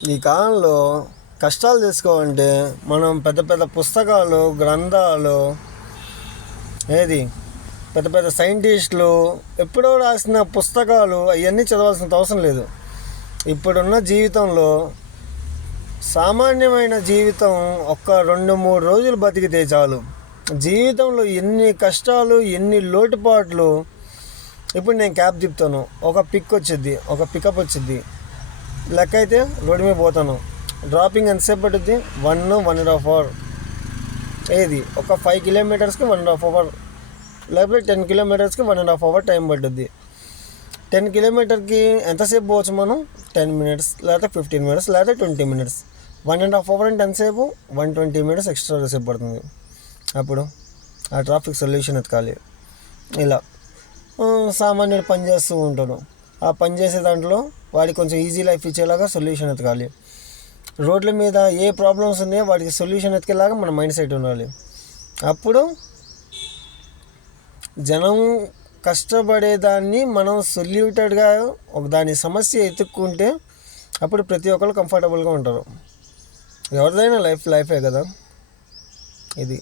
ఈ కాలంలో కష్టాలు తీసుకోవాలంటే మనం పెద్ద పెద్ద పుస్తకాలు, గ్రంథాలు, పెద్ద పెద్ద సైంటిస్టులు ఎప్పుడో రాసిన పుస్తకాలు అవన్నీ చదవాల్సిన అవసరం లేదు. ఇప్పుడున్న జీవితంలో సామాన్యమైన జీవితం ఒక్క 2-3 రోజులు బతికితే చాలు. జీవితంలో ఎన్ని కష్టాలు, ఎన్ని లోటుపాట్లు. ఇప్పుడు నేను క్యాబ్ తిప్పుతాను, ఒక పికప్ వచ్చింది. లెక్క అయితే రోడ్డు మీద పోతాను, డ్రాపింగ్ ఎంతసేపు పడుద్ది? 1.5 అవర్. ఒక 5 కిలోమీటర్స్కి 1.5 అవర్, లేకపోతే 10 కిలోమీటర్స్కి 1.5 అవర్ టైం పడుద్ది. 10 కిలోమీటర్కి ఎంతసేపు పోవచ్చు మనం? 10 మినిట్స్, లేకపోతే 15 మినిట్స్, లేకపోతే 20 మినిట్స్. 1.5 అవర్ అంటే ఎంతసేపు? 120 మినిట్స్ ఎక్స్ట్రా సేపు పడుతుంది. అప్పుడు ఆ ట్రాఫిక్ సొల్యూషన్ ఎతకాలి. ఇలా సామాన్యుడు పని చేస్తూ ఉంటాడు. ఆ పని చేసే దాంట్లో వాడికి కొంచెం ఈజీ లైఫ్ ఇచ్చేలాగా సొల్యూషన్ ఎతకాలి. రోడ్ల మీద ఏ ప్రాబ్లమ్స్ ఉన్నాయో వాటికి సొల్యూషన్ ఎతికేలాగా మన మైండ్ సెట్ ఉండాలి. అప్పుడు జనం కష్టపడేదాన్ని మనం సొల్యూటెడ్గా దాని సమస్య ఎత్తుక్కుంటే అప్పుడు ప్రతి ఒక్కరు కంఫర్టబుల్గా ఉంటారు. ఎవరిదైనా లైఫే కదా ఇది.